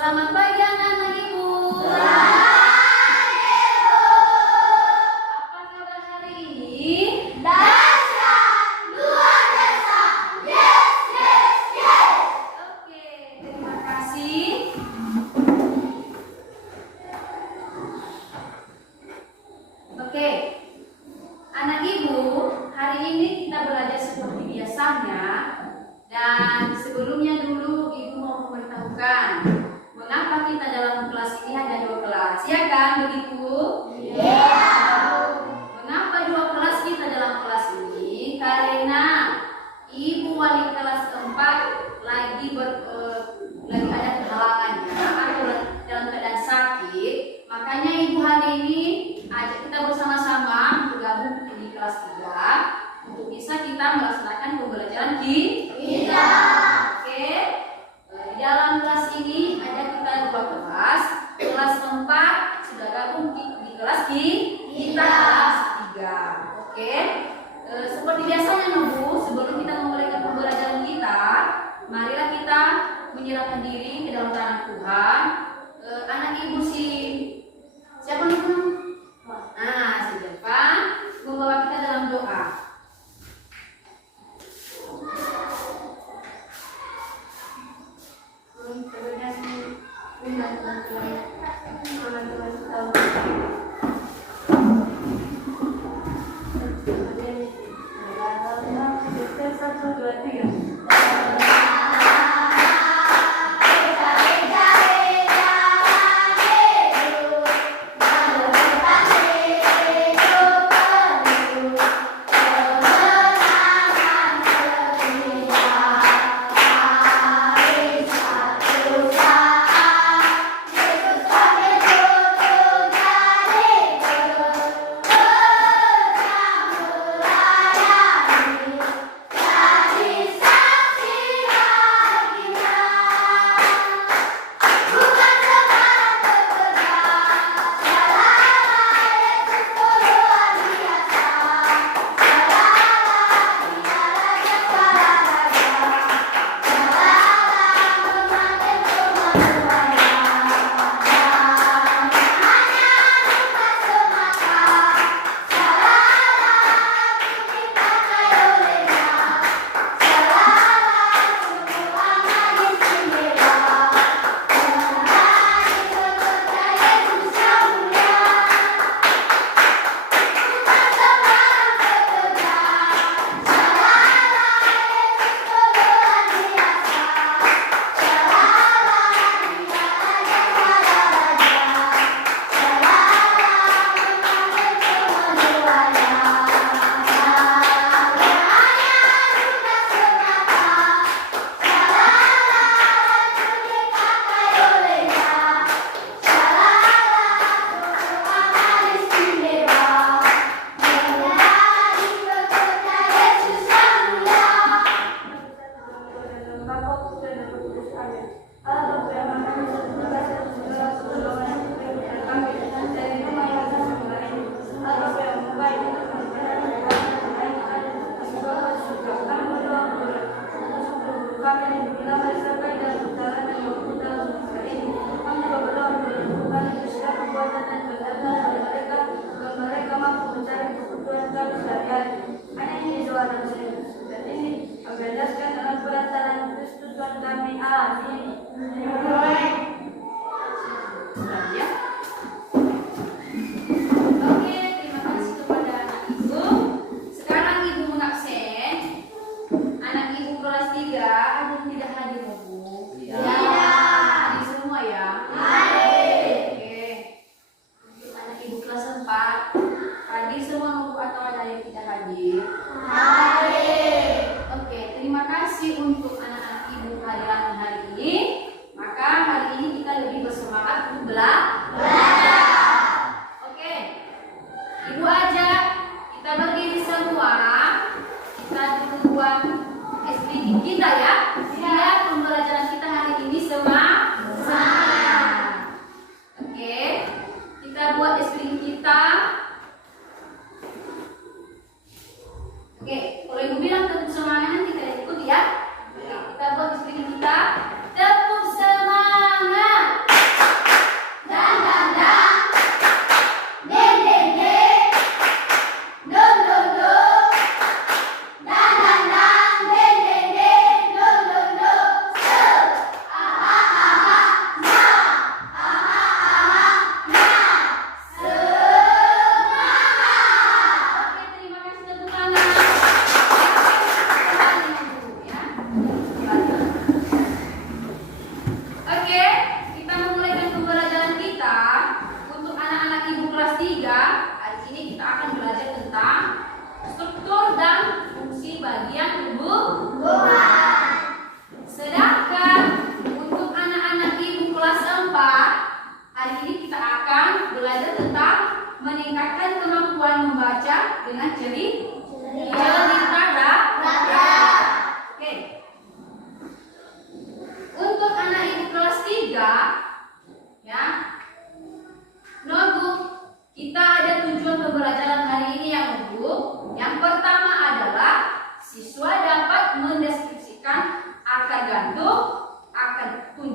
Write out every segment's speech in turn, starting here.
Selamat pagi anak-anak Ibu. Selamat Ibu. Apa kabar hari ini? Dahsyat, luar biasa. Yes, yes, yes. Oke, terima kasih. Oke, anak Ibu, hari ini kita belajar seperti biasanya. Dan sebelumnya dulu Ibu mau memberitahukan mengapa kita dalam kelas ini hanya 2 kelas, ya kan begitu? Iya. Mengapa 2 kelas kita dalam kelas ini? Karena Ibu wali kelas 4 lagi ada kehalangannya atau dalam keadaan sakit. Makanya Ibu hari ini ajak kita bersama-sama bergabung di kelas 3 untuk bisa kita melaksanakan pembelajaran kita. Oke. Di dalam kelas ini ada kita 2 kelas. Kelas 4 sudah gabung di kelas kita kelas 3. Oke. Seperti biasanya Bu, sebelum kita memulai pembelajaran kita, marilah kita menyerahkan diri ke dalam tangan Tuhan. Anak Ibu siapa namanya? Si Jeva membawa kita dalam doa.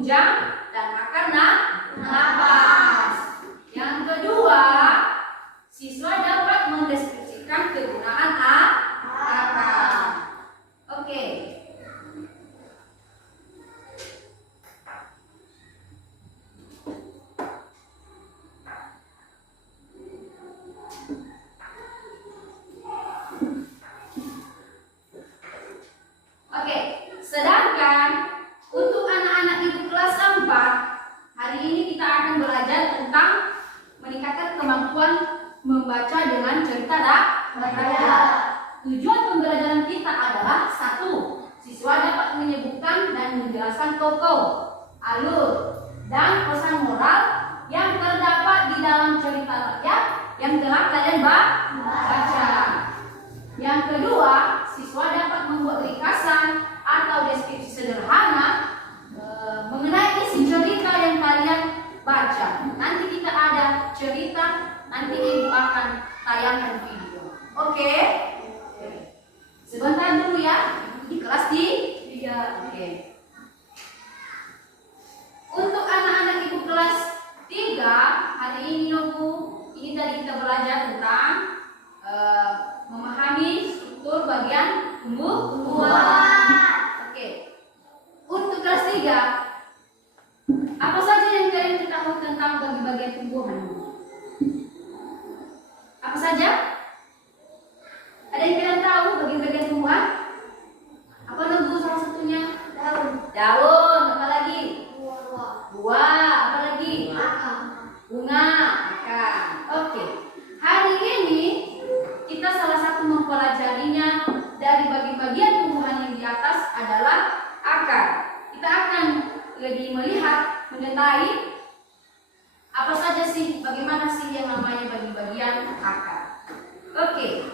tunjang dan akar napas. Yang kedua, siswa dapat mendeskripsikan kegunaan akar. Oke. Oke, sedangkan untuk anak-anak ibu kelas 4, hari ini kita akan belajar tentang meningkatkan kemampuan membaca dengan cerita rakyat. Tujuan pembelajaran kita adalah 1. Siswa dapat menyebutkan dan menjelaskan tokoh, alur, dan pesan moral yang terdapat di dalam cerita rakyat yang telah kalian baca. Yang kedua, siswa dapat membuat ringkasan atau deskripsi sederhana mengenai isi cerita yang kalian baca. Nanti kita ada cerita, nanti ibu akan tayangkan video. Oke? Sebentar dulu ya, di kelas 3. Oke. Untuk anak-anak ibu kelas 3, hari ini ini tadi kita belajar tentang memahami struktur bagian tumbuhan. Oke. Untuk kelas 3, apa saja yang kalian ketahui tentang bagian tumbuhan? Apa saja? Ada yang kalian tahu bagian tumbuhan? Apa dulu salah satunya? Daun. Apa lagi? Buah. Apa lagi? Bunga. Akar. Oke. Hari ini kita salah satu mempelajarinya dari bagian tumbuhan yang di atas adalah akar. Kita akan lebih melihat mengenai apa saja sih, bagaimana sih yang namanya bagian akar. Oke.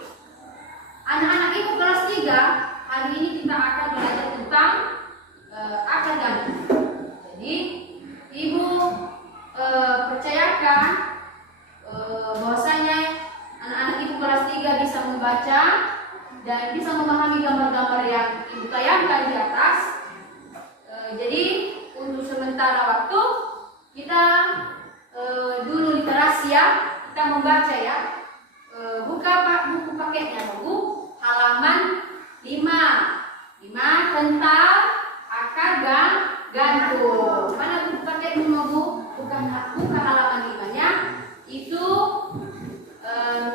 Anak-anak ibu kelas 3, hari ini kita akan belajar tentang akar gantung. Jadi ibu percayakan bahwasanya anak-anak ibu kelas 3 bisa membaca dan bisa memahami gambar-gambar yang ibu tayangkan di atas. Jadi untuk sementara waktu kita dulu literasi ya, kita membaca ya. Buka buku paketnya, buku halaman 5 tentang akar gantung. Mana buku paketnya, Bu? Buka halaman 5-nya. Itu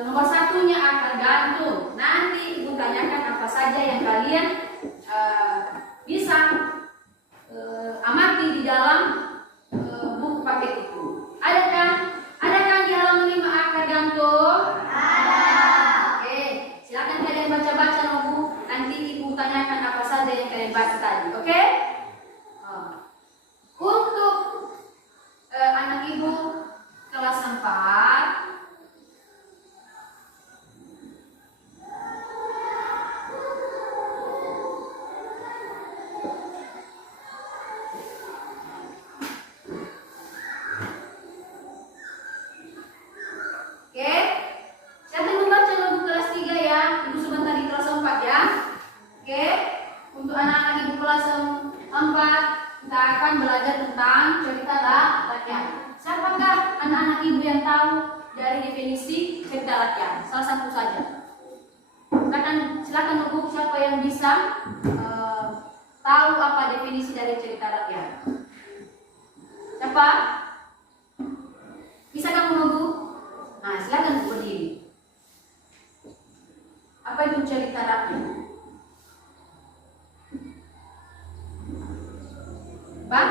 nomor 1-nya akar gantung. Nanti ibu tanyakan apa saja yang kalian bisa amati di dalam buku paket itu. Ada kan di halaman 5 akar gantung? Ada. Oke, silakan kalian baca-baca Bu. Nanti ibu tanyakan apa saja yang kalian baca tadi. Oke? Untuk anak ibu kelas 4, kita akan belajar tentang cerita rakyat. Siapakah anak-anak ibu yang tahu dari definisi cerita rakyat? Salah satu saja. Silakan Bu, siapa yang bisa tahu apa definisi dari cerita rakyat? Siapa? Bisa kamu Bu? Nah, silakan Bu berdiri. Apa itu cerita rakyat? Pak?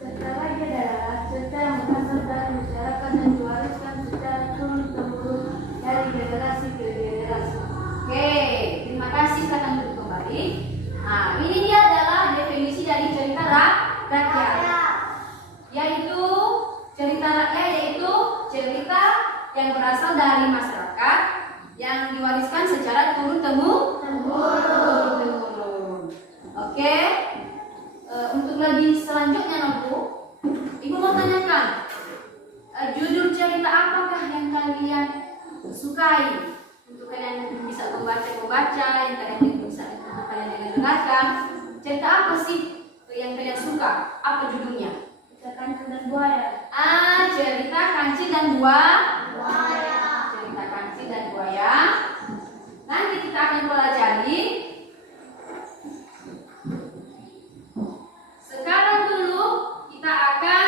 Cerita rakyat adalah cerita yang berasal dari masyarakat dan diwariskan secara turun-temurun dari generasi ke generasi. Oke, terima kasih. Silakan duduk kembali. Nah, ini dia adalah definisi dari cerita rakyat. Yaitu cerita yang berasal dari masyarakat yang diwariskan secara turun-temurun. Oke. Untuk lebih selanjutnya, Ibu mau tanyakan judul cerita apakah yang kalian sukai? Untuk kalian bisa membaca, yang kalian bisa kalian dengarkan. Cerita apa sih yang kalian suka? Apa judulnya? kancing dan buaya. Cerita kancing dan buaya. Cerita kancing dan buaya. Nanti kita akan pelajari. Sekarang dulu kita akan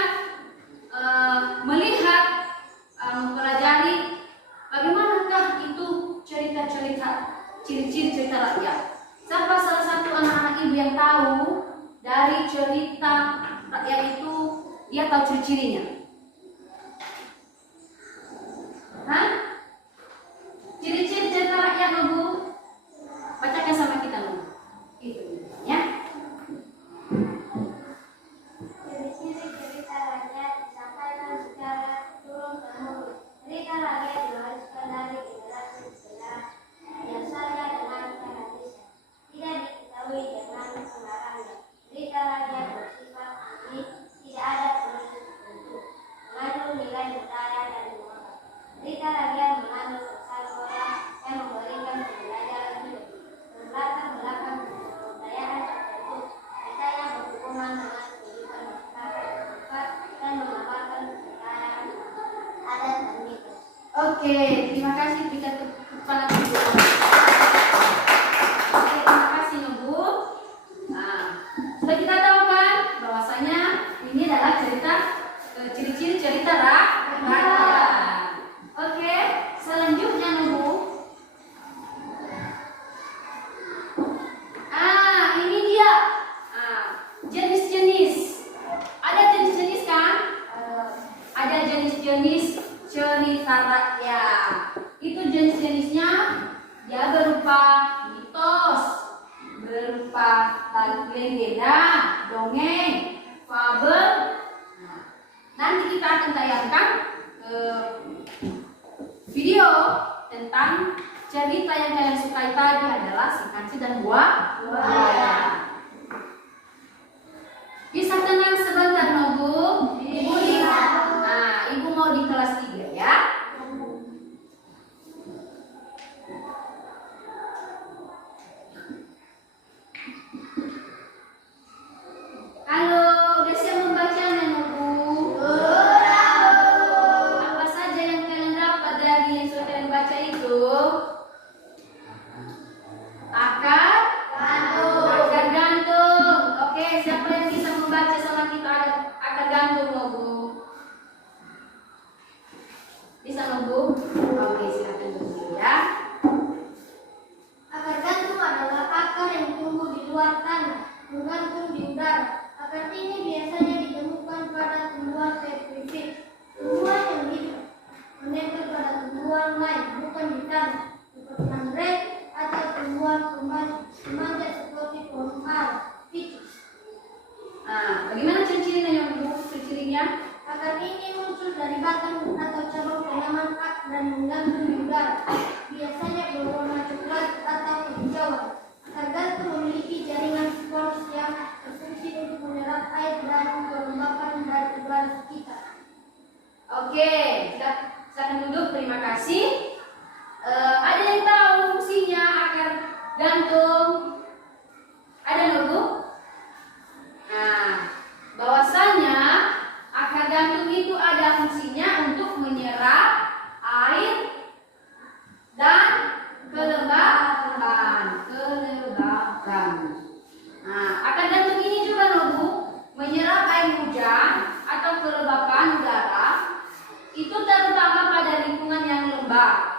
melihat, mempelajari bagaimanakah itu cerita-cerita, ciri-ciri cerita rakyat. Siapa salah satu anak-anak ibu yang tahu dari cerita rakyat itu, dia tahu ciri-cirinya? Hah? Ciri-ciri cerita rakyat, Bu? Bacakan sama kita, Bu. Itu ya. Ciri-ciri cerita rakyat disampaikan secara turun-temurun. Cerita rakyat diwariskan dari generasi ke generasi, biasanya dengan cara lisan. Tidak diketahui dengan sembarangan. Cerita rakyat bersifat unik, tidak ada prinsip tertentu, mengandung nilai budaya dan moral. Cerita rakyat mengandung pesan moral yang memberikan pembelajaran hidup. Berlatar belakang kebudayaan tertentu, biasanya berhubungan dengan kehidupan masyarakat setempat dan mengamalkan kepercayaan adat dan mitos. Oke, terima kasih kita kepala ibu. Oke, terima kasih Bu. Nah, sudah kita tahu kan bahwasanya ini adalah cerita, ciri-ciri cerita rakyat. Oke, selanjutnya Bu. Ini dia. Jenis-jenis. Ada jenis-jenis kan? Ada jenis-jenis cerita rakyat. Itu jenis-jenisnya dia berupa mitos, berupa legenda, dongeng, fabel. Nanti kita akan tayangkan video tentang cerita yang kalian sukai tadi adalah si kancing dan buaya. Bisa tenang sebentar, Bu? Ibu lihat. Ibu mau di kelas 3 ya. Halo, udah siap membacanya, Bu? Apa saja yang kalian dapat dari yang sudah kalian baca itu? Akar gantung. Oke, siapa yang bisa membaca sama kita akar gantung, Bu? Bisa, Bu? Oke, silakan dulu ya. Akar gantung adalah akar yang tumbuh di luar tanah, menggantung di udara. Akar ini biasanya ditemukan pada tumbuhan epifit, tumbuhan yang hidup, menempel pada tumbuhan lain, bukan di tanah, seperti anggrek atau tumbuhan semangka seperti pohon ara, ficus. Bagaimana ciri-cirinya, Bu? Ciri-cirinya? Akar ini muncul dari batang atau cabang tanaman dan menggantung di udara, biasanya berwarna coklat atau kehijauan. Akar gantung memiliki jaringan spores yang berfungsi untuk menyerap air dan kelembapan dari udara sekitar. Oke, silakan duduk. Terima kasih. Ada yang tahu fungsinya akar gantung? Ada nggak, Bu? Bahwasanya akar gantung itu ada fungsinya untuk menyerap air dan kelembapan. Akar gantung ini juga, Bu, menyerap air hujan atau kelembapan udara itu terutama pada lingkungan yang lembab.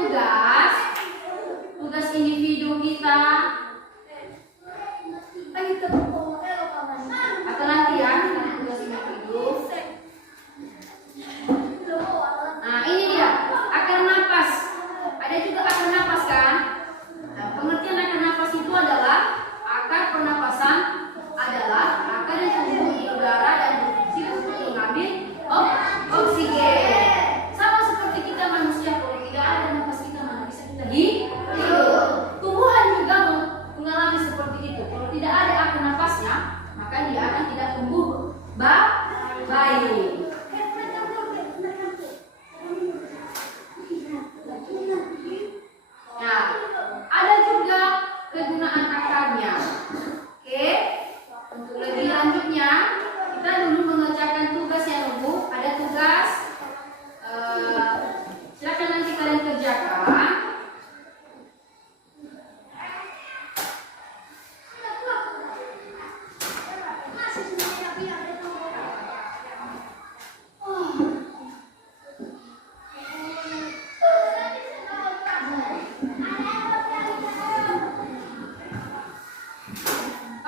tugas, tugas individu kita. Atau nanti ya, kita tugas individu. Nah, ini dia, akar napas. Ada juga akar napas kan? Nah, pengertian akar napas itu adalah akar pernapasan adalah akar yang tumbuh di udara dan berfungsi untuk mengambil oksigen. Sama seperti kita manusia, kalau tidak ada napas kita mana bisa kita hidup. Tumbuhan juga mengalami seperti itu. Kalau tidak ada akar napasnya, maka dia akan tidak tumbuh baik. Nah, ada juga kegunaan akarnya. Oke, untuk lebih lanjutnya kita dulu mengerjakan tugas yang dulu. Ada tugas, silakan nanti kalian kerjakan.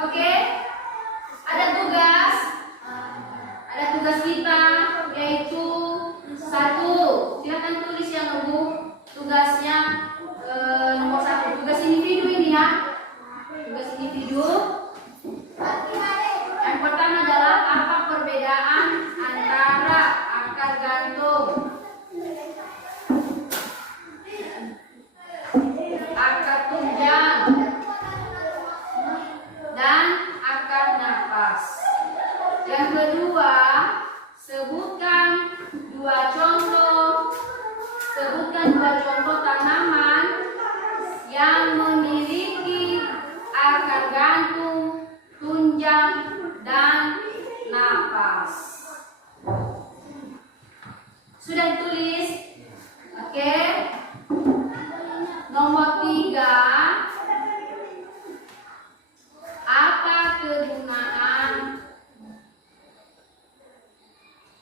Oke, ada tugas kita yaitu satu. Silakan tulis yang dulu tugasnya nomor 1. Tugas individu ini ya. Tugas individu. Yang pertama adalah apa perbedaan antara akar gantung, akar tunjang, dan akar napas. Yang kedua, sebutkan dua contoh tanaman yang memiliki akar gantung, tunjang, dan napas. Sudah ditulis? Oke. Nomor 3.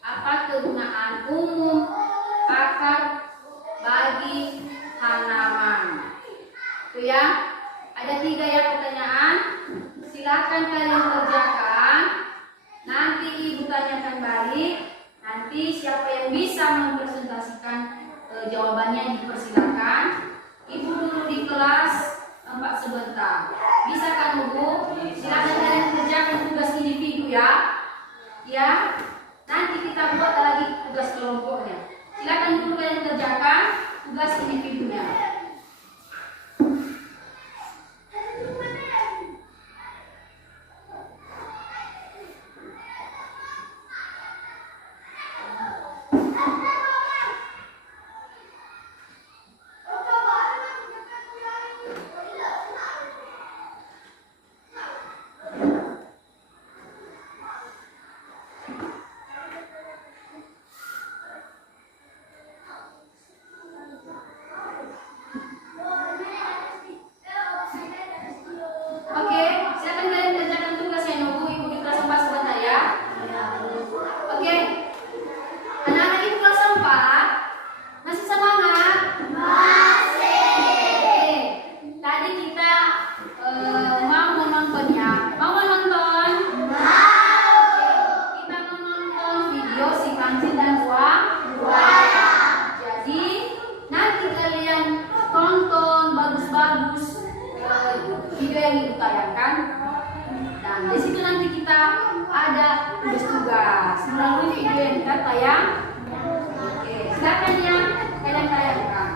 Apa kegunaan umum akar bagi tanaman? Itu ya. Ada 3 ya pertanyaan. Silakan kalian kerjakan. Nanti ibu tanyakan balik. Nanti siapa yang bisa mempresentasikan jawabannya dipersilakan. Ibu dulu di kelas 4 sebentar. Bisa kan Bu? Silakan kalian kerjakan tugas individu ya. Ya. Nanti kita buat lagi tugas kelompoknya. Silakan dulu kalian kerjakan tugas individunya. Oke, silakan kalian kerjakan tugasnya nunggu ibu di kelas 4 sebentar ya. Oke, anak-anak ibu kelas 4 masih semangat? Masih. Tadi kita mau menontonnya. Mau menonton? Mau. Kita menonton video si Panci dan Buaya. Jadi nanti kalian tonton bagus-bagus video yang ditayangkan, dan di situ nanti kita ada tugas melalui video yang kita tayang. Oke, silakan ya kalian tayangkan.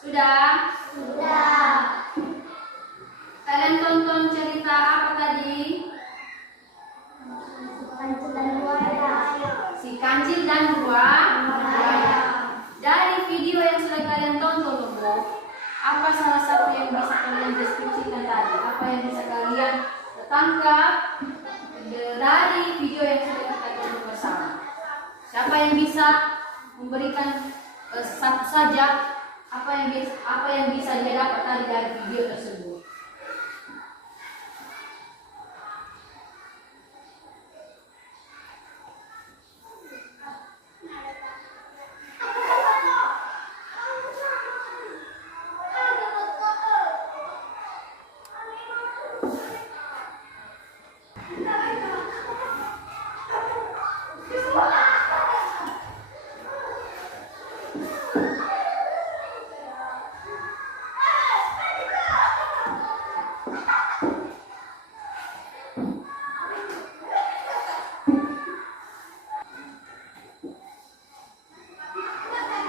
Sudah? Sudah. Kalian tonton cerita apa tadi? Kancil dan buaya. Si kancil dan buaya. Dari video yang sudah kalian apa salah satu yang bisa kalian deskripsikan tadi? Apa yang bisa kalian tangkap dari video yang sudah kita tonton bersama? Siapa yang bisa memberikan satu saja apa yang bisa dia dapat tadi dari video tersebut?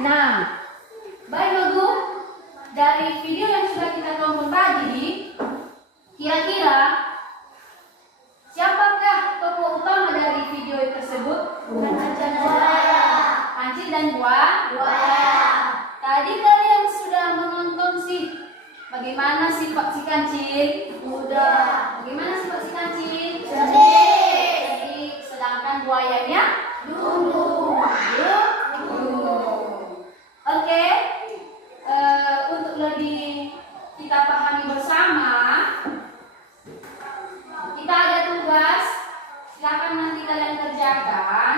Nah, baik Bagu, dari video yang sudah kita tonton tadi, kira-kira siapakah tokoh utama dari video tersebut? Kancil dan Buaya. Tadi kalian sudah menonton sih bagaimana sifat si Kancil? Mudah. Bagaimana sifat si Kancil? Jadi sedangkan buayanya dulu. Oke, untuk lebih kita pahami bersama, kita ada tugas. Silakan nanti kalian kerjakan.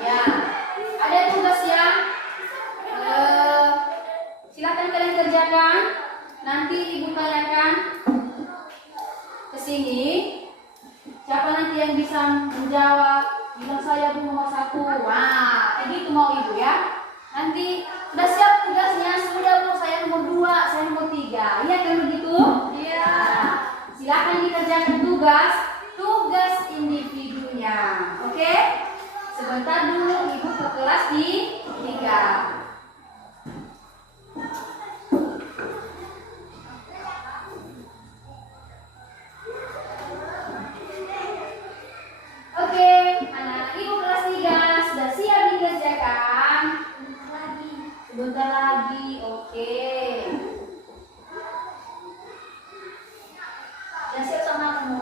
Ya, ada tugas ya. Silakan kalian kerjakan. Nanti ibu tanyakan ke sini. Siapa nanti yang bisa menjawab? Bilang saya Bu nomor 1. Wah, ini itu mau ibu ya. Nanti sudah siap tugasnya. Sudah Bu, saya nomor 2, saya nomor 3. Iya kan begitu? Iya. Silakan dikerjakan tugas individunya. Oke? Sebentar dulu ibu ke kelas di 3. Oke, anak ibu kelas 3 sudah siap dikerjakan? Sebentar lagi, oke. Sudah siap sama kamu?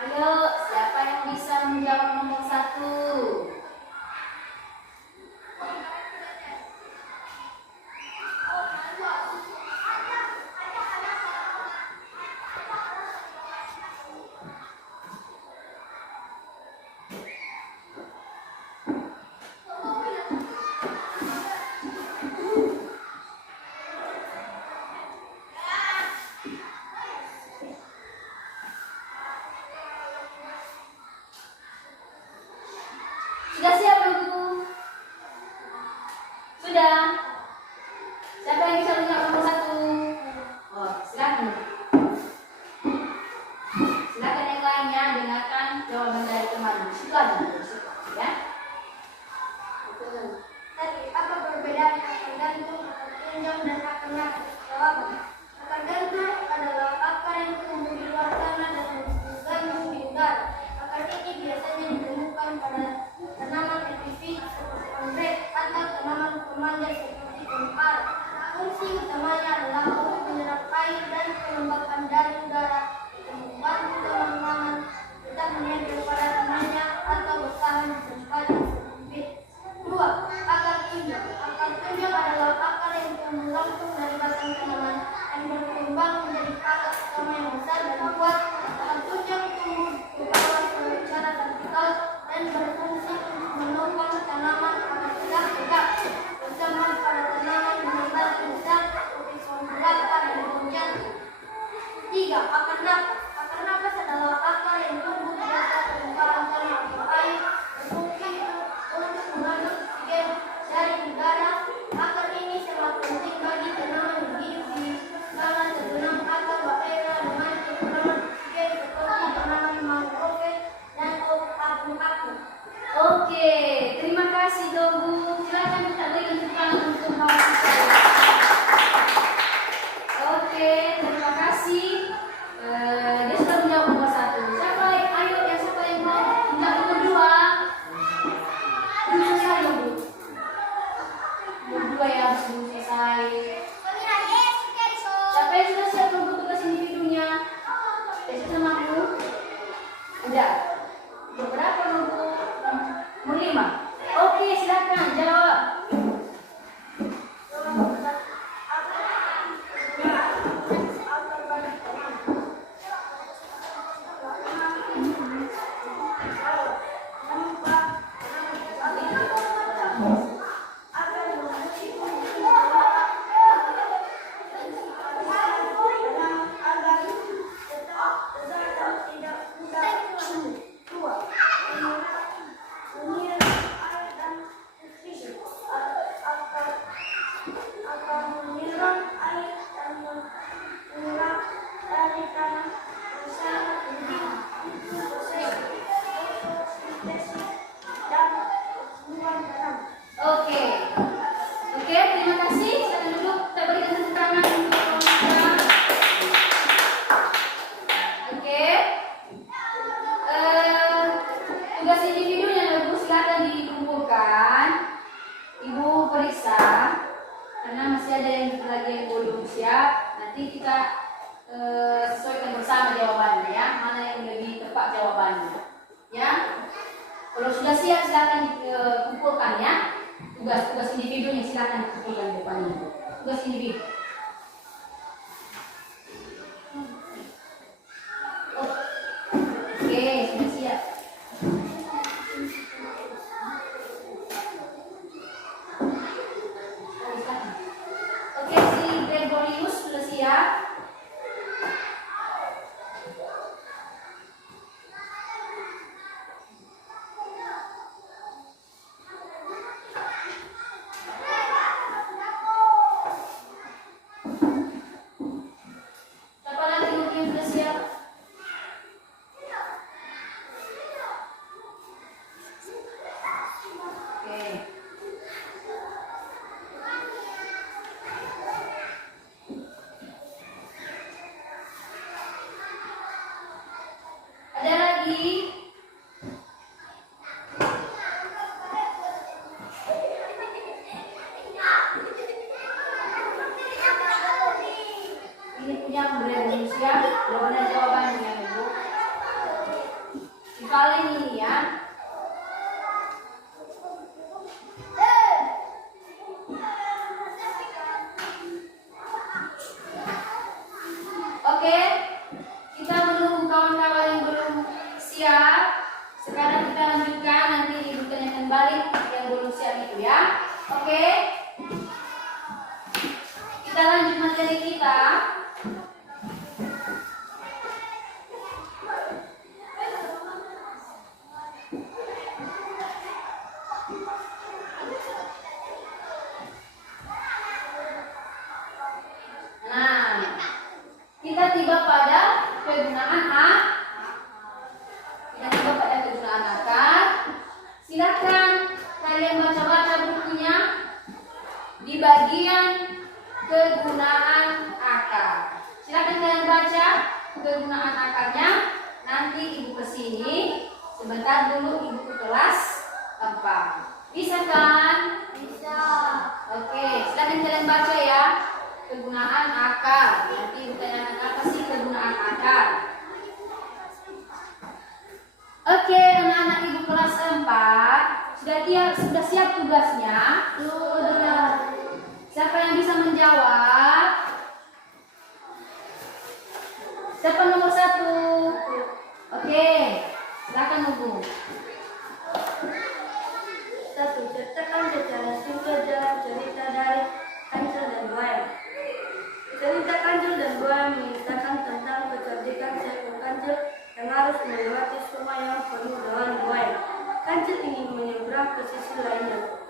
Ayo, siapa yang bisa menjawab nomor 1? Sudah siap Bu? Sudah. Siapa yang bisa menjawab nomor 1? Oh, silakan. Silakan yang lainnya dengarkan jawaban dari teman. Situ aja, ya. Tapi apa perbedaan tergantung tunjang dan akarnya? Jawaban. Akar ganda adalah akar yang tumbuh di luar tanah dan bergantung di udara. Akar ini biasanya ditemukan pada tanaman epifit seperti anggrek atau tanaman pemanja seperti cempara. Fungsi utamanya adalah untuk menyerap air dan kelembapan dari udara dan membantu tanaman tetap menempel pada tanahnya atau bertahan di tempat yang sempit. 2. Akar tunjang. Akar tunjang adalah akar yang menggantung dari ya sebelum selesai. Siapa yang sudah siap untuk tugas individunya? Besok sama aku? Udah. Berapa nomor? Nomor 5. Oke, silakan jawab. Oke. Oke, terima kasih. Silakan duduk. Kita berikan tepuk tangan untuk pemirsa. Oke. Tugas individu yang Ibu silakan dikumpulkan. Ibu periksa karena masih ada yang lagi yang belum siap. Nanti kita sesuaikan bersama jawabannya ya. Mana yang lebih tepat jawabannya. Ya. Kalau sudah siap silakan dikumpulkan ya. Tugas individunya silakan dikumpulkan depannya. Tugas individu. Oke, sudah siap. Oke, si Gregorius sudah siap. Siapa lagi yang sudah siap? Oke. Ada lagi? Ini punya Gregorius ya. Belum ada jawabannya Ibu. Dikali ini ya. Oke, kita menunggu kawan-kawan yang belum siap. Sekarang kita lanjutkan, nanti Ibu tanyakan balik yang belum siap itu ya. Oke, kita lanjut materi kita. Nah, kita tiba pada kegunaan akar. Silakan kalian baca-baca bukunya di bagian kegunaan akar. Silakan kalian baca kegunaan akarnya. Nanti Ibu kesini. Sebentar dulu Ibu ke kelas 4. Bisa kan? Bisa. Oke, silakan kalian baca ya. Kegunaan akar. Nanti Ibu tanyakan apa sih kegunaan akar. Oke, anak-anak Ibu kelas 4 sudah siap tugasnya? Sudah. Siapa yang bisa menjawab? Siapa nomor 1? Oke, silakan Ibu. 1. Ceritakan secara singkat jalan cerita dari Kancil dan Buaya. Cerita Kancil dan Buaya mengisahkan tentang kecerdikan seekor kancil yang harus melewati sungai yang penuh dengan buaya. Kancil ingin menyeberang ke sisi lainnya,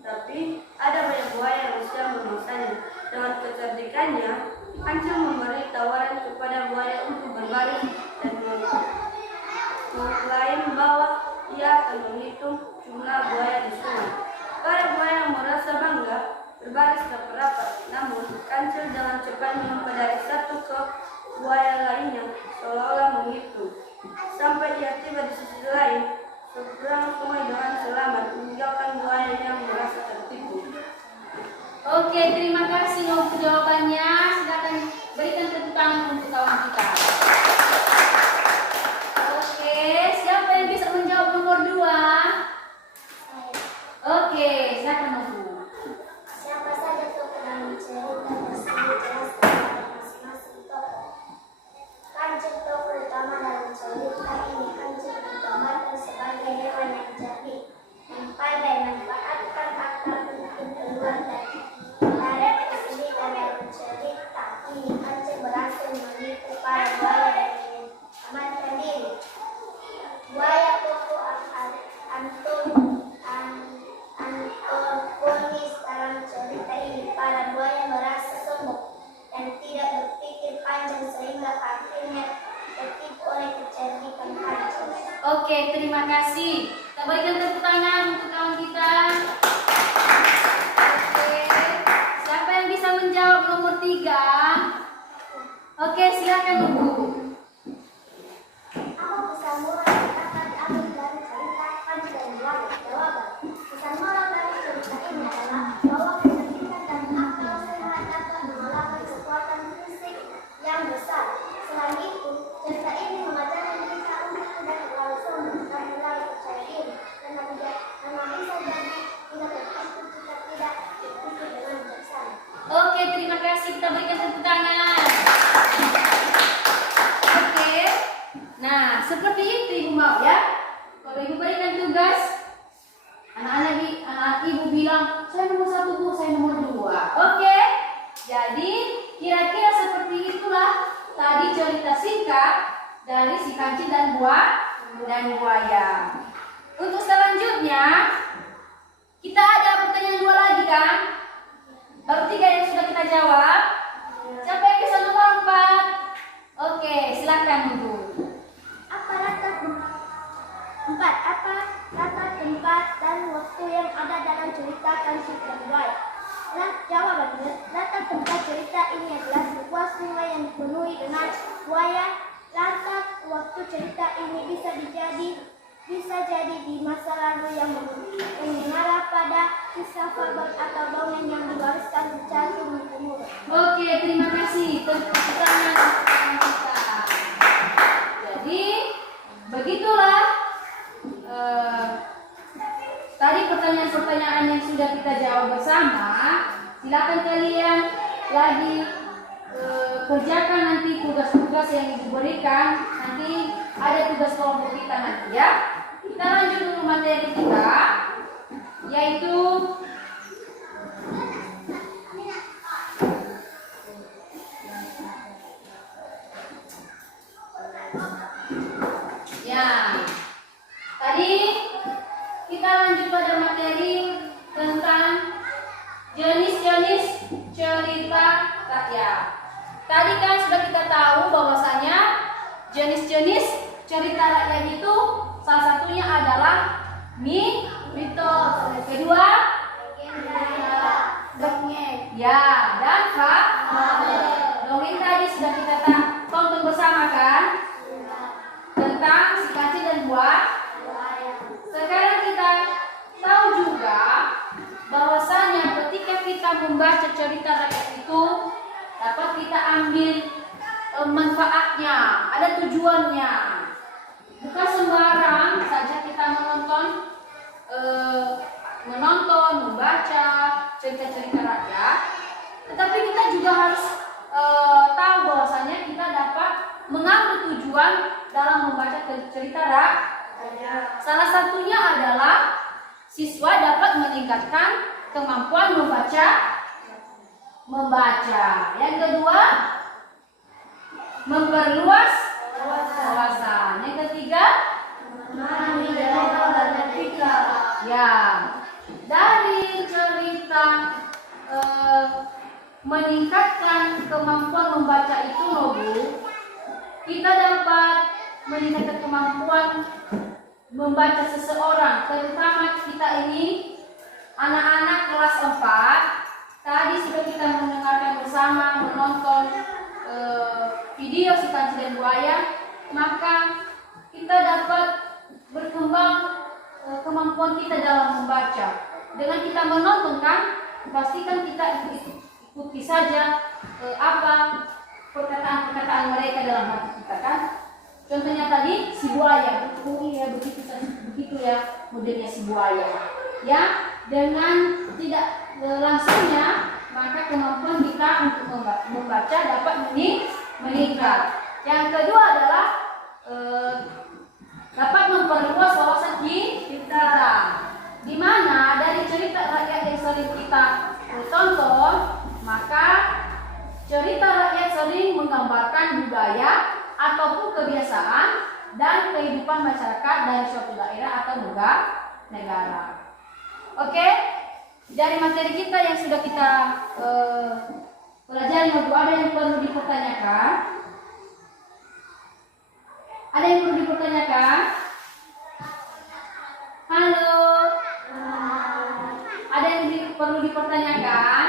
tapi ada banyak buaya yang siap memangsanya. Dengan kecerdikannya, Kancil memberi tawaran kepada buaya untuk berbaris dan mengklaim bahwa ia akan menghitung jumlah buaya di sungai. Para buaya yang merasa bangga berbaris rapat-rapat, namun Kancil dengan cepat mempelajari satu ke buaya lainnya seolah-olah menghitung. Sampai ia tiba di sisi lain, seberang sungai dengan selamat, meninggalkan buaya yang merasa tertipu. Oke, terima kasih untuk jawabannya. Silakan berikan tepuk tangan untuk kawan kita. Oke, siapa yang bisa menjawab nomor 2? Oke, silakan Nobu. Siapa saja tokoh dalam cerita tersebut jelaskan masing-masing tokoh. Kanjeng tokoh utama dalam cerita ini Kanjeng digambarkan sebagai hewan yang cerdik, yang pandai memanfaatkan akal penting keluarga. Dari kesulitan dalam cerita ini Kanjeng berhasil menipu para buaya dan mengamankan diri. Buaya tokoh antagonis dalam cerita ini, para buaya merasa sombong dan tidak berpikir panjang sehingga akhirnya tertipu oleh kecerdikan Kanjeng. Oke, terima kasih. Kita berikan tepuk tangan untuk kawan kita. Oke, siapa yang bisa menjawab nomor 3? Oke, silakan Ibu. Aku bisa mulai dapat ambil dari cerita Kanjeng dan Buaya. Jawaban. Pesan moral dari cerita ini adalah bahwa kecerdikan dan akal sehat dapat mengalahkan kekuatan fisik yang besar. Selain itu, cerita ini mengajarkan kita untuk tidak terlalu sombong dan terlalu percaya diri, karena bisa jadi tidak tertipu jika tidak berpikir dengan bijaksana. Oke, terima kasih. Kita berikan tepuk tangan. Oke. Nah, seperti itu Ibu mau ya. Kalau Ibu berikan tugas, anak Ibu bilang, saya nomor 1 Bu, saya nomor 2. Oke. Jadi, kira-kira seperti itulah tadi cerita singkat dari si kancing dan buaya. Untuk selanjutnya, kita ada pertanyaan 2 lagi kan? Baru 3 yang sudah kita jawab. Siapa yang bisa nomor 4? Oke, silakan Ibu. Apa latar tempat dan waktu yang ada dalam cerita Kanjeng dan Buaya? Nah, jawabannya, latar tempat cerita ini adalah sebuah sungai yang dipenuhi dengan buaya. Latar waktu cerita ini bisa jadi di masa lalu yang mengarah pada kisah fabel atau dongeng yang diwariskan secara turun-temurun. Oke, terima kasih. Tepuk tangan untuk kawan kita. Jadi, begitulah tadi pertanyaan-pertanyaan yang sudah kita jawab bersama. Silakan kalian lagi kerjakan nanti tugas-tugas yang diberikan. Nanti ada tugas kelompok kita nanti ya. Kita lanjut dulu materi kita, yaitu tadi kita lanjut pada materi tentang jenis-jenis cerita rakyat. Tadi kan sudah kita tahu bahwasanya jenis-jenis cerita rakyat itu salah satunya adalah mitos, kedua dongeng, ya, dan fabel. Dongeng tadi sudah kita tonton bersama kan? Tentang si kancing dan buaya. Sekarang kita tahu juga bahwasanya ketika kita membaca cerita rakyat itu dapat kita ambil manfaatnya, ada tujuannya. Bukan sembarang saja kita menonton, membaca cerita-cerita rakyat, tetapi kita juga harus tahu bahwasanya kita dapat mengambil tujuan dalam membaca cerita rakyat. Salah satunya adalah siswa dapat meningkatkan kemampuan membaca. Yang kedua, memperluas wawasan. Yang ketiga, ya, dari cerita meningkatkan kemampuan membaca itu Nobu, kita dapat meningkatkan kemampuan membaca seseorang, terutama kita ini anak-anak kelas 4. Tadi sudah kita mendengarkan bersama, menonton video si kancing dan buaya, maka kita dapat berkembang kemampuan kita dalam membaca. Dengan kita menonton kan, pastikan kita ikuti saja apa perkataan-perkataan mereka dalam hati kita kan. Contohnya tadi si buaya, oh iya begitu ya modelnya si buaya. Ya, dengan tidak langsungnya maka kemampuan kita untuk membaca dapat meningkat. Yang kedua adalah dapat memperluas wawasan kita. Di mana dari cerita rakyat yang sering kita tonton, maka cerita rakyat sering menggambarkan budaya ataupun kebiasaan dan kehidupan masyarakat dari suatu daerah atau negara. Oke, dari materi kita yang sudah kita pelajari, ada yang perlu dipertanyakan? Ada yang perlu dipertanyakan? Halo? Ada yang perlu dipertanyakan?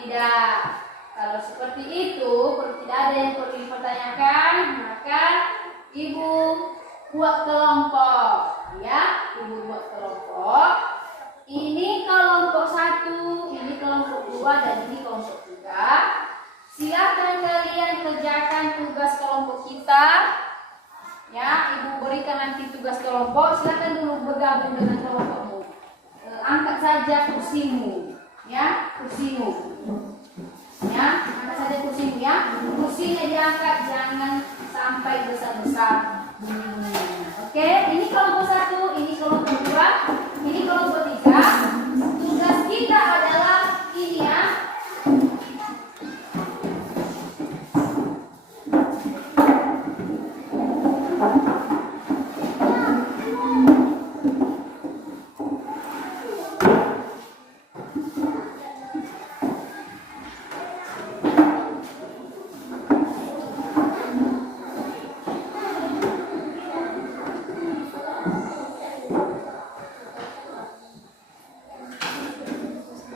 Tidak. Kalau seperti itu, tidak ada yang perlu dipertanyakan, maka Ibu buat kelompok. Ya, Ibu buat kelompok. Ini kelompok 1, ini kelompok 2, dan ini kelompok 3. Silakan kalian kerjakan tugas kelompok kita. Ya, Ibu berikan nanti tugas kelompok. Silakan dulu bergabung dengan kelompokmu. Angkat saja kursimu, ya, kursimu. Ya, angkat saja kursimu ya. Kursinya diangkat, jangan sampai besar-besar bunyinya. Oke, ini kelompok 1, ini kelompok 2, ini kelompok 3. Tugas kita adalah ini ya.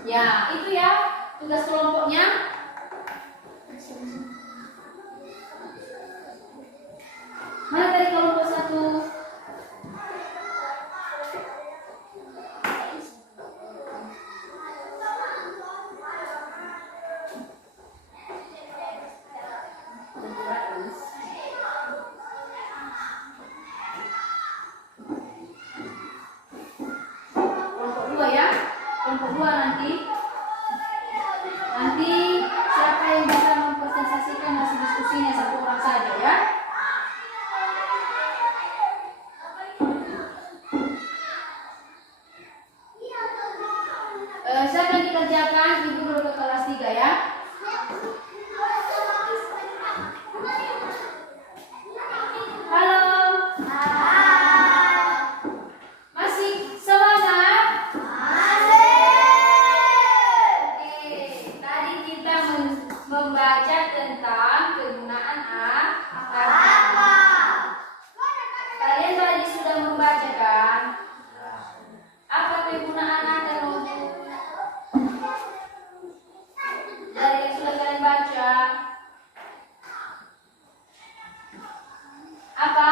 Ya, itu ya tugas kelompoknya. Mana tadi kelompok 1? Kelompok 2 ya. Kelompok 2 nanti siapa yang bisa mempresentasikan hasil diskusinya, satu orang saja ya. Siapa yang dikerjakan, Ibu dulu ke kelas 3 ya. Halo. Masih semangat? Tadi kita membaca tentang kegunaan kata. Kalian tadi sudah membacakan apa kegunaan kata? Dari yang sudah kalian baca, apa?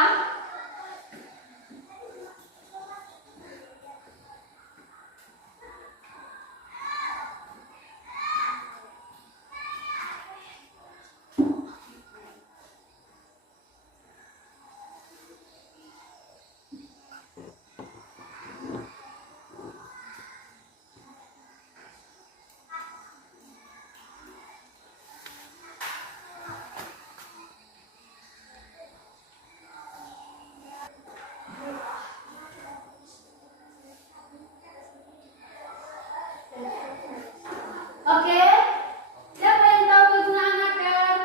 Oke, siapa yang tahu kegunaan akar?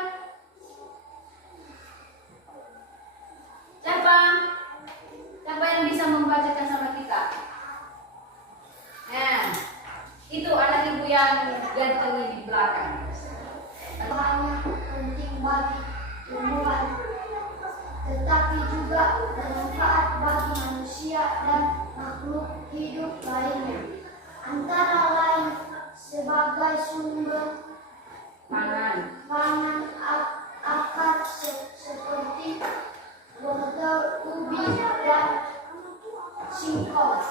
Siapa? Siapa yang bisa membacakan sama kita? Nah, itu anak ibu yang ganteng di belakang. Hanya penting bagi tumbuhan, tetapi juga bermanfaat bagi manusia dan makhluk hidup lainnya. Antara lain sebagai sumber pangan akar seperti wortel, ubi, dan singkong.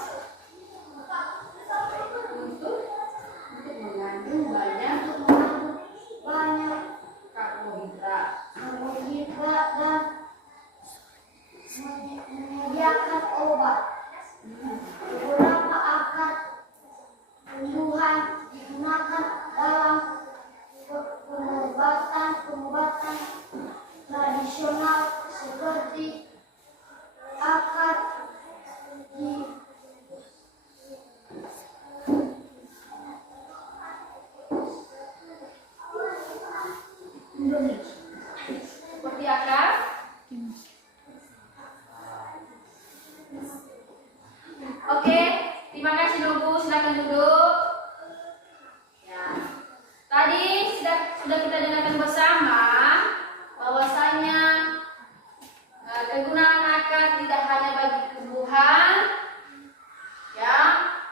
Seperti akar. Oke, terima kasih Nobu. Silakan duduk. Ya. Tadi sudah kita dengarkan bersama bahwasanya kegunaan akar tidak hanya bagi tumbuhan, ya,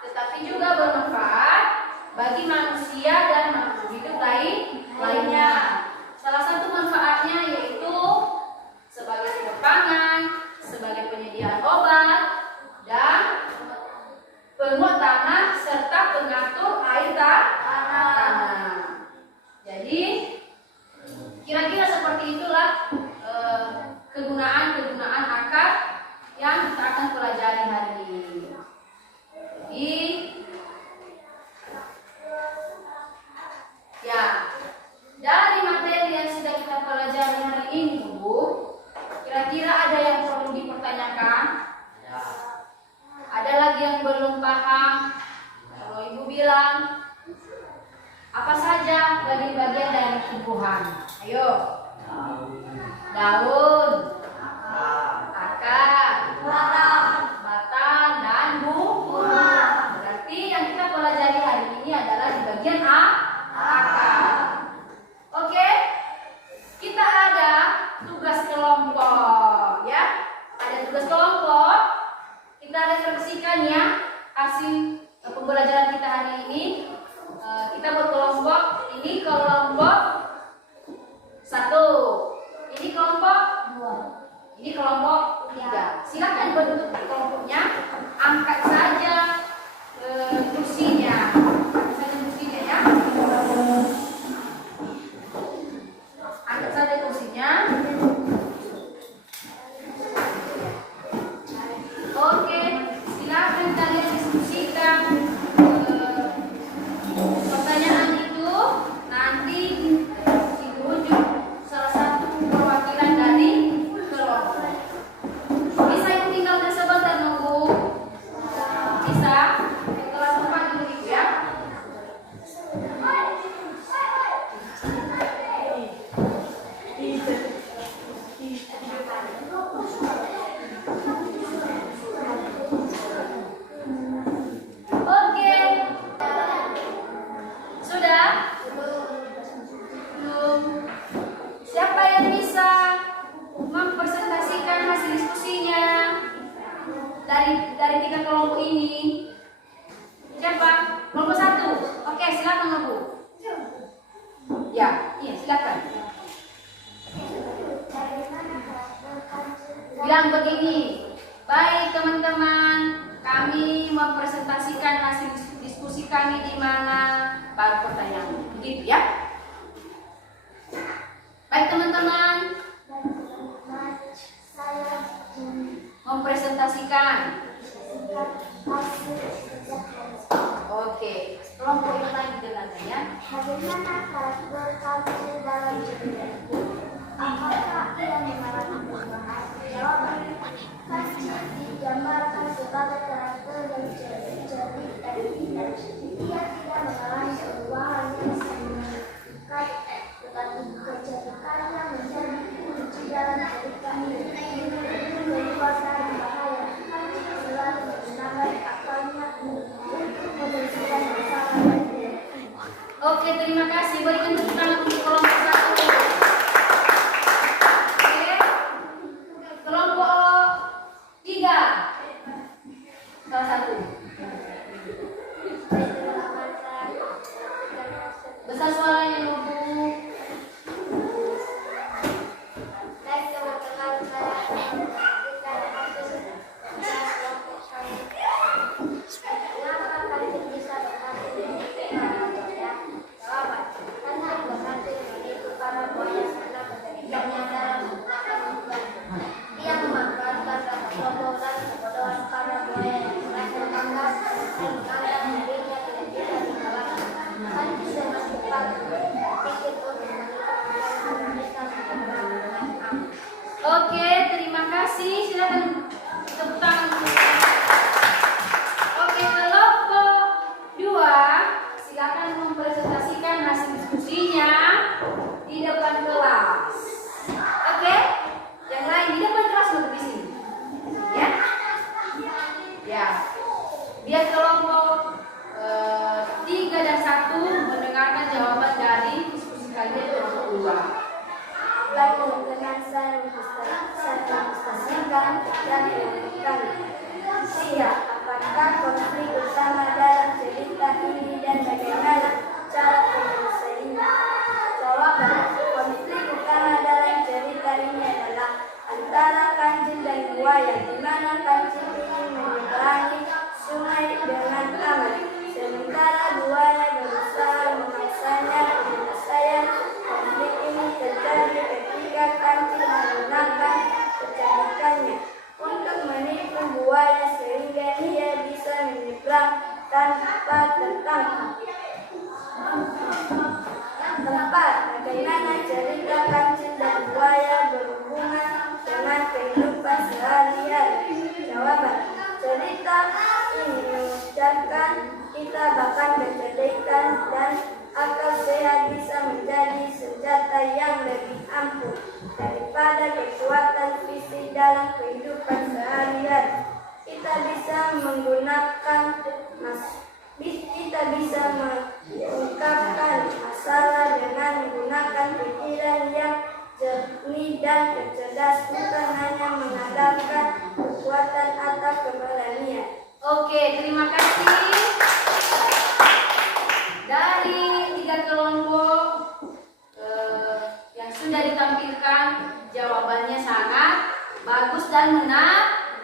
tetapi juga bermanfaat bagi manusia dan makhluk hidup lainnya. Salah satu manfaatnya yaitu sebagai sumber pangan, sebagai penyediaan obat, dan penguat tanah serta pengatur air tanah. Jadi kira-kira seperti itulah kegunaan-kegunaan akar yang kita akan pelajari hari ini. Jadi, ya, dari materi yang sudah kita pelajari hari ini, Bu, kira-kira ada yang perlu dipertanyakan? Ada lagi yang belum paham? Kalau Ibu bilang, apa saja bagian-bagian dari tumbuhan? Ayo. Daun, akar, batang, dan bunga. Berarti yang kita pelajari hari ini adalah di bagian akar. Oke, kita ada tugas kelompok, ya. Ada tugas kelompok. Kita refleksikan ya hasil pembelajaran kita hari ini. Kita berkelompok. Ini kelompok 1, ini kelompok 2, ini kelompok 3. Silakan bentuk kelompoknya, angkat saja kursinya, ya. Angkat saja kursinya. Oke, silakan kalian diskusikan pertanyaan itu nanti ditunjuk salah satu perwakilan dari kelompok. Bisa Ibu tinggalkan sebentar nunggu? Bisa? Kelas 4 dulu Ibu ya. Oke. Sudah? Belum. Siapa yang bisa mempresentasikan hasil diskusinya dari 3 kelompok ini? Siapa? Kelompok 1. Oke, silakan Bu. Ya, iya silakan. Bilang begini, baik teman-teman, kami mempresentasikan hasil diskusi kami di mana, baru pertanyaan. Begitu ya. Baik teman-teman, mempresentasikan. Oke, kelompok yang lain dengarkan ya. Bagaimana karakter kamu dalam cerita itu? Apakah ia mengalami perubahan? Jawaban: Kancil digambarkan sebagai karakter yang cerdik dan pintar. Ia tidak mengalami perubahan yang signifikan, tetapi kecerdikannya menjadi kunci dalam cerita ini. Dewasa dan bahaya. Kancil selalu menggunakan akalnya untuk menyelesaikan masalah. Oke, terima kasih. Berikan tepuk tangan untuk kelompok 1. Oke. Kelompok 3. Salah satu. Besar suaranya Bu. Baik teman-teman, saya akan membagikan hasil kelompok saya. Kenapa Kancil bisa berhasil menipu para buaya? Jawaban: karena berhasil menipu para buaya karena kecerdikannya dalam menggunakan hubungan. Dia memanfaatkan rasa sombong dan kebodohan para buaya yang merasa bangga dan menganggap dirinya tidak bisa dikalahkan. Kancil dengan cepat 4. Bagaimana cerita kancil dan buaya berhubungan dengan kehidupan sehari-hari? Jawaban. Cerita ini mengucapkan kita bahkan kecerdasan dan akal sehat bisa menjadi senjata yang lebih ampuh daripada kekuatan fisik dalam kehidupan sehari-hari. Kita bisa mengungkapkan masalah dengan menggunakan pikiran yang jernih dan cerdas, bukan hanya mengandalkan kekuatan atau keberanian. Oke, terima kasih. Dari 3 kelompok yang sudah ditampilkan, jawabannya sangat bagus dan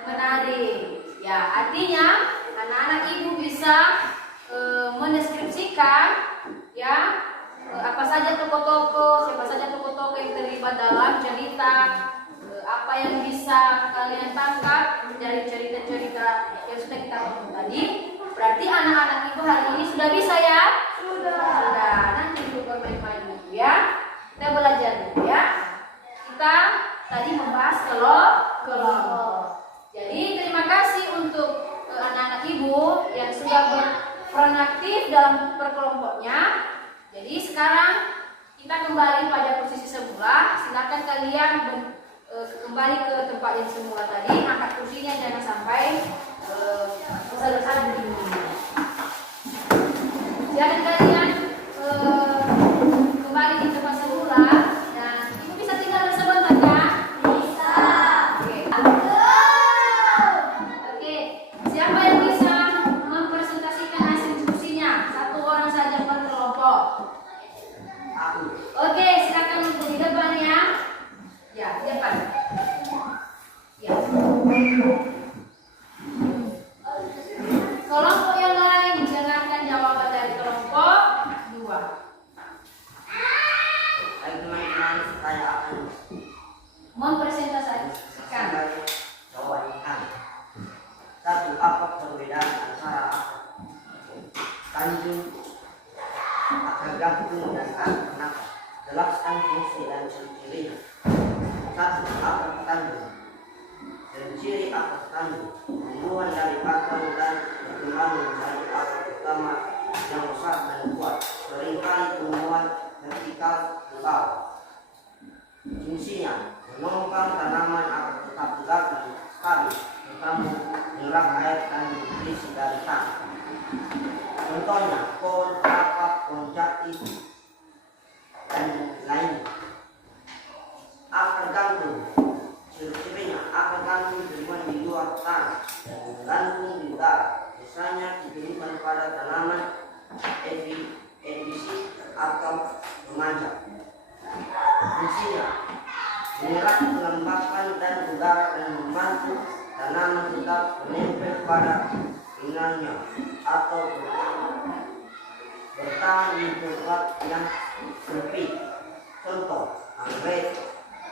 menarik. Ya, artinya anak-anak ibu bisa mendeskripsikan ya apa saja tokoh-tokoh, siapa saja tokoh-tokoh yang terlibat dalam cerita, apa yang bisa kalian tangkap dari cerita-cerita yang sudah kita tonton tadi. Berarti anak-anak ibu hari ini sudah bisa ya? Sudah. Nanti dulu bermain-main dulu ya. Kita belajar dulu ya. Kita tadi membahas kelompok. Jadi terima kasih untuk anak-anak ibu yang sudah berperan aktif dalam perkelompoknya. Jadi sekarang kita kembali pada posisi semula. Silakan kalian kembali ke tempat yang semula tadi. Angkat kursinya jangan sampai besar-besar begini. Silakan kalian kembali di tempat semula. Dan ibu bisa tinggal sebentar ya. Bisa. Oke. Siapa yang bisa mempresentasikan hasil diskusinya? 1 orang saja per kelompok. Oke, silakan untuk di depan ya. Ya, di depan. Ya. Kelompok yang lain dengarkan jawaban dari kelompok 2. Baik teman-teman, saya akan Mempresentasikan. jawaban. 1. Apa perbedaan antara tanjung, akar gantung, dan akar nafas? Jelaskan fungsi dan ciri-cirinya. 1. Akar tanjung. Ciri akar tanjung: tumbuhan dari akar dan berkembang menjadi akar utama yang besar dan kuat. Seringkali tumbuhan vertikal ke bawah. Fungsinya: menopang tanaman agar tetap tegak dan stabil, terutama menyerap air dan nutrisi dari tanah. Contohnya pohon kelapa, pohon jati, dan lainnya. Akar gantung. Ciri-cirinya: akar gantung ditemukan di luar tanah dan menggantung di udara. Biasanya ditemukan pada tanaman epifit atau memanjang. Fungsinya: menyerap kelembapan dan udara dan membantu tanaman tetap menempel pada inangnya atau bertahan di tempat yang sempit. Contoh: anggrek,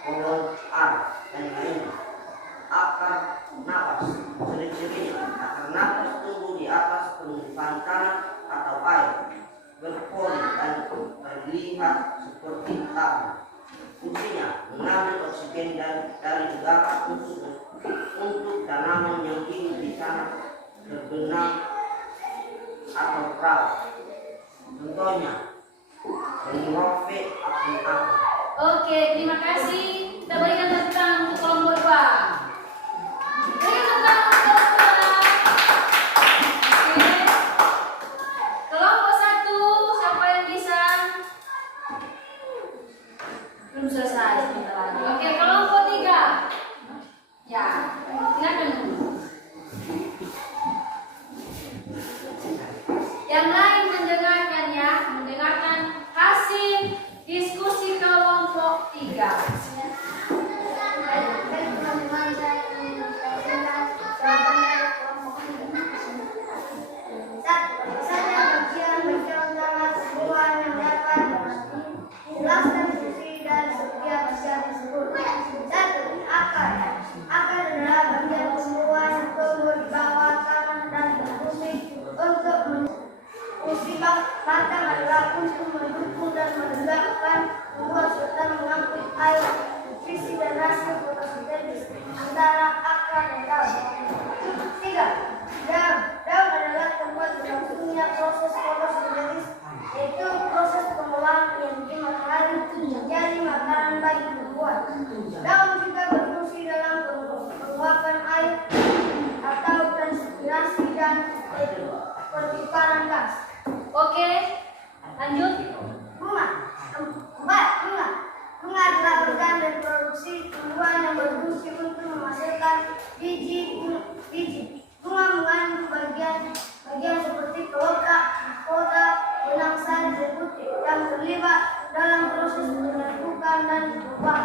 pohon ara, dan lainnya. Akar napas. Ciri-cirinya: akar napas tumbuh di atas permukaan tanah atau air, berpori dan terlihat seperti tabung. Fungsinya: mengambil oksigen dari udara untuk tanaman yang hidup di tanah berbenang atau perahu. Contohnya Benirove akun-akun. Oke, terima kasih. Kita berikan tepuk tangan untuk kelompok 2. Berikan tepuk tangan untuk kelompok 2. Oke. Kelompok 1, siapa yang bisa? Belum selesai, sebentar lagi. Oke, kelompok 3. Ya, silakan dulu. Yang lain mendengarkan ya, mendengarkan hasil diskusi kelompok 3. dalam proses menentukan dan berubah.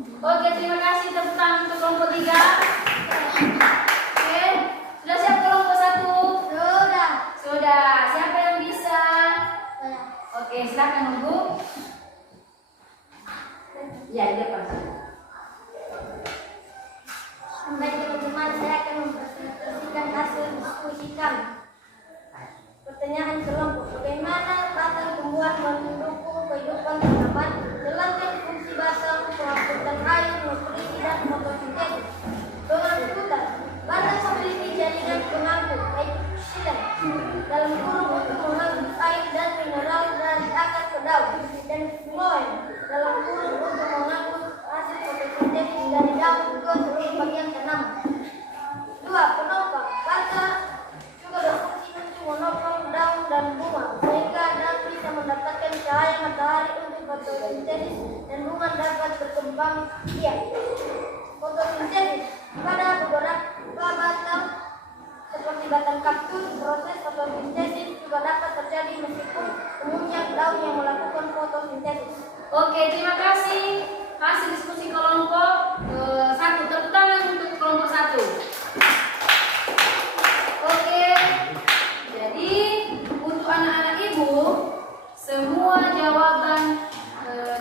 Oke, terima kasih tepuk tangan untuk kelompok 3. Oke, sudah siap kelompok 1? Sudah. Sudah. Siapa yang bisa? Saya. Oke, silakan nunggu. Ya, di depan. Baik teman-teman, saya akan mempresentasikan hasil diskusi kami. Pertanyaan kelompok: bagaimana batang tumbuhan mendukung kehidupan tanaman? Jelaskan fungsi batang, pengangkutan air, nutrisi, dan fotosintesis. Pengangkutan: batang memiliki jaringan pengangkut, yaitu xilen, dalam kurung untuk mengangkut air dan mineral dari akar ke daun, dan phloem, dalam kurung untuk mengangkut hasil fotosintesis dari daun ke seluruh bagian tanaman. 2. Penopang: batang juga berfungsi untuk menopang daun dan bunga sehingga daun bisa mendapatkan cahaya matahari untuk fotosintesis dan bunga dapat berkembang biak. Fotosintesis: pada beberapa batang seperti batang kaktus, proses fotosintesis juga dapat terjadi meskipun umumnya daun yang melakukan fotosintesis. Oke, terima kasih. Hasil diskusi kelompok 1. Tepuk tangan untuk kelompok 1. Oke, jadi untuk anak-anak ibu, semua jawaban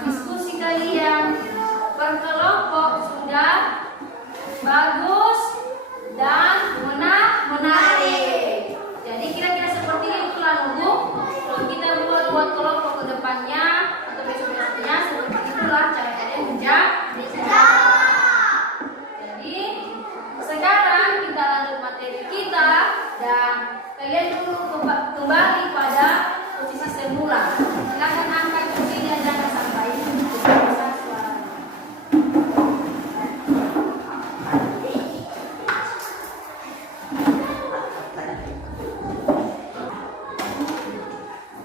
diskusi kalian per kelompok sudah bagus dan menarik. Jadi kira-kira seperti itulah nunggu. Kalau kita buat kelompok ke depannya atau besok-besoknya, seperti itulah cara kalian menjawab. Jadi sekarang kita lanjut materi kita dan kalian dulu kembali pada posisi semula. Silakan angkat kursi dan jangan sampai besar suaranya.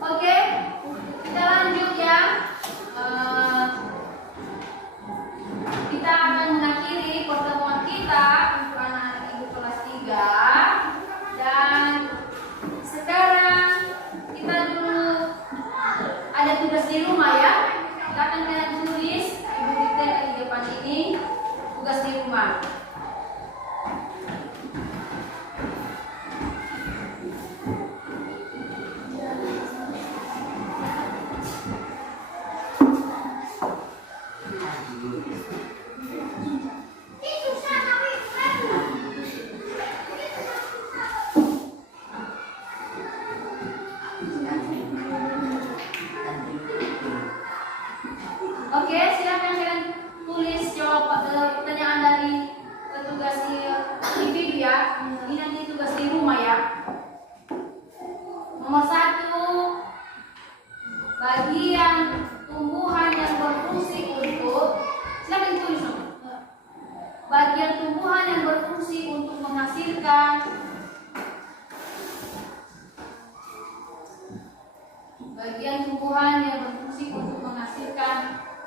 Oke, kita lanjut ya. Kita akan mengakhiri pertemuan kita untuk anak-anak ibu kelas 3. Dan sekarang kita dulu ada tugas di rumah ya. Silakan kalian tulis, Ibu Dikte di depan ini, tugas di rumah. Oke, silakan kalian tulis jawab pertanyaan dari tugas individu ya. Ini nanti tugas di rumah ya. Nomor 1, bagian tumbuhan yang berfungsi untuk, silakan tulis nomor. Bagian tumbuhan yang berfungsi untuk menghasilkan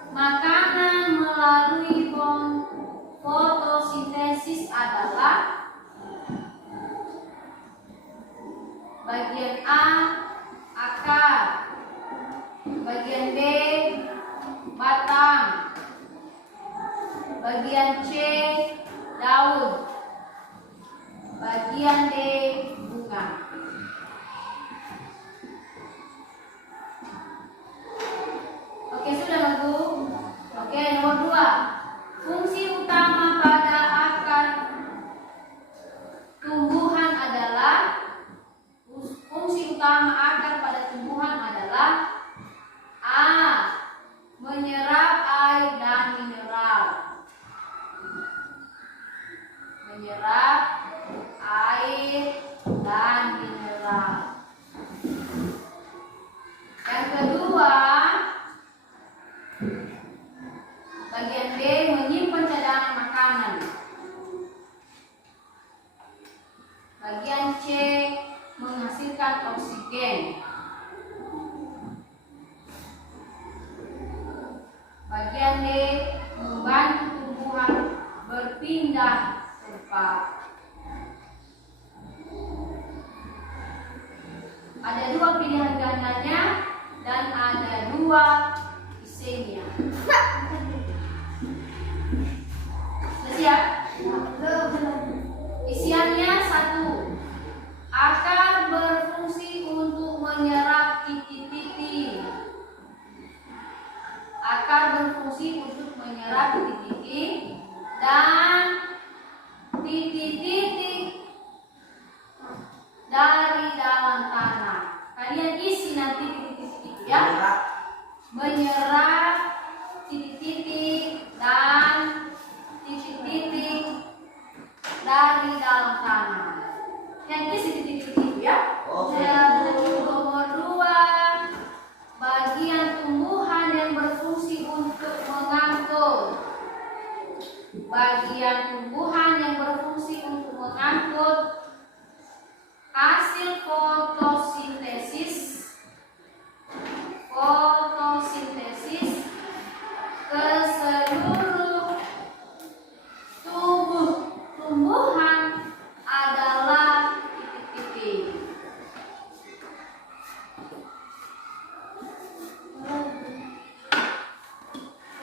makanan melalui fotosintesis adalah bagian A, akar, bagian B, batang, bagian C, daun, bagian D, bunga. Oke, sudah Bu? Oke, nomor 2. Fungsi utama pada akar tumbuhan adalah A. Menyerap air dan mineral. Menyerap air dan mineral. Yang kedua, bagian B, menyimpan cadangan makanan. Bagian C, menghasilkan oksigen. Bagian D, membantu tumbuhan berpindah tempat. Ada 2 pilihan gandanya dan ada 2 trisemia. Sudah siap? Isiannya 1. Akar berfungsi untuk menyerap titik-titik. Akar berfungsi untuk menyerap titik-titik dan titik-titik dari dalam tanah. Kalian isi nanti titik-titik itu ya. Menyerap titik-titik dan titik-titik dari dalam tanah. Yang isi titik-titik itu ya. Nomor 2, bagian tumbuhan yang berfungsi untuk mengangkut. Bagian tumbuhan yang berfungsi untuk mengangkut hasil fotosintesis ke seluruh tubuh tumbuhan adalah titik-titik.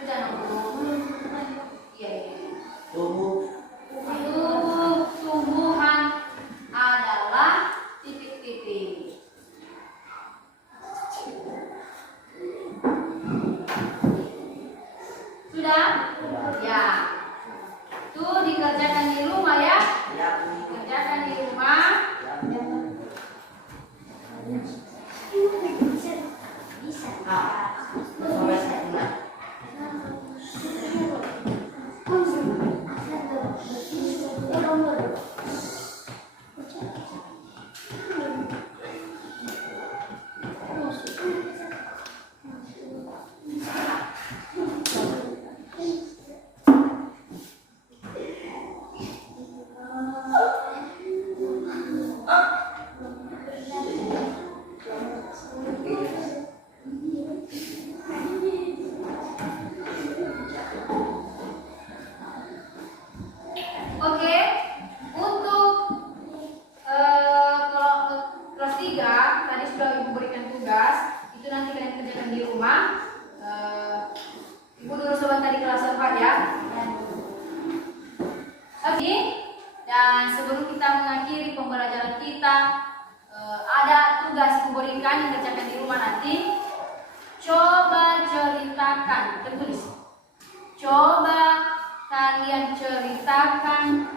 Sudah nomor. Iya. Tumbuhan adalah titik-titik. Sudah? Ya. Itu dikerjakan di rumah ya. Dikerjakan di rumah. Oke, untuk kelas 3 tadi sudah Ibu berikan tugas, itu nanti kalian kerjakan di rumah. Ibu dulu sebentar di kelas 4 ya. Oke, dan sebelum kita mengakhiri pembelajaran kita, ada tugas Ibu berikan yang kerjakan di rumah nanti. Coba ceritakan, tertulis. Coba kalian ceritakan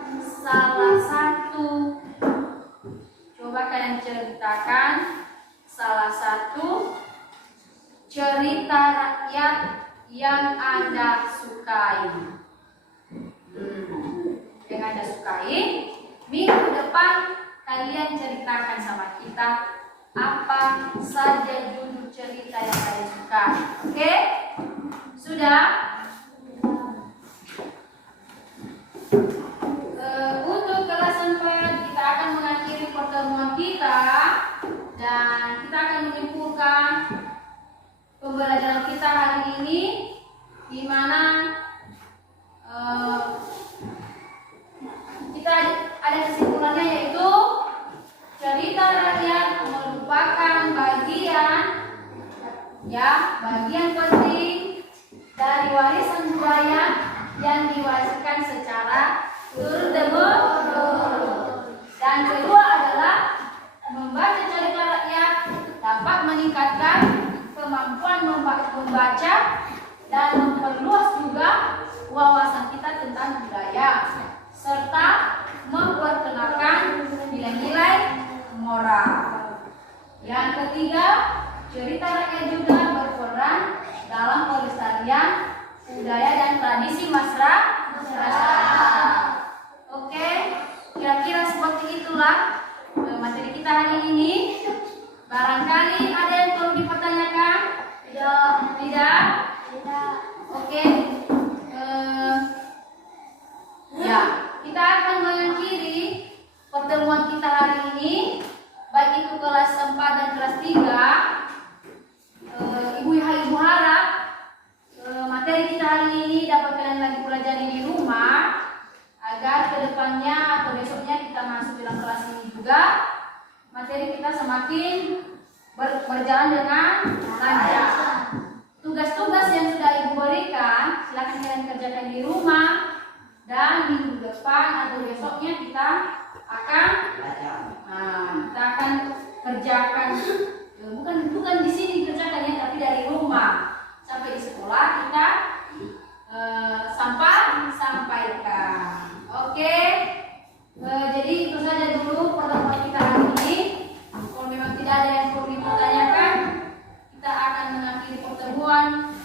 salah satu cerita rakyat yang Anda sukai. Yang Anda sukai. Minggu depan kalian ceritakan sama kita apa saja judul cerita yang kalian suka. Oke? Sudah? Untuk kelas 4 kita akan mengakhiri pertemuan kita dan kita akan menyimpulkan pembelajaran kita hari ini, di mana kita ada kesimpulannya, yaitu cerita rakyat merupakan bagian penting dari warisan budaya yang diwariskan secara turun-temurun. Dan kedua adalah membaca cerita rakyat dapat meningkatkan kemampuan membaca dan memperluas juga wawasan kita tentang budaya serta memperkenalkan nilai-nilai moral. Yang ketiga, cerita rakyat juga berperan dalam pelestarian budaya dan tradisi masyarakat. Oke, kira-kira seperti itulah materi kita hari ini. Barangkali ada yang perlu dipertanyakan? Tidak? Oke. Ya, kita akan mengakhiri pertemuan kita hari ini, baik itu kelas 4 dan kelas 3. Ibu harap materi kita hari ini dapat kalian lagi pelajari di rumah, agar kedepannya atau besoknya kita masuk dalam kelas ini juga materi kita semakin berjalan dengan lancar. Tugas-tugas yang sudah perempuan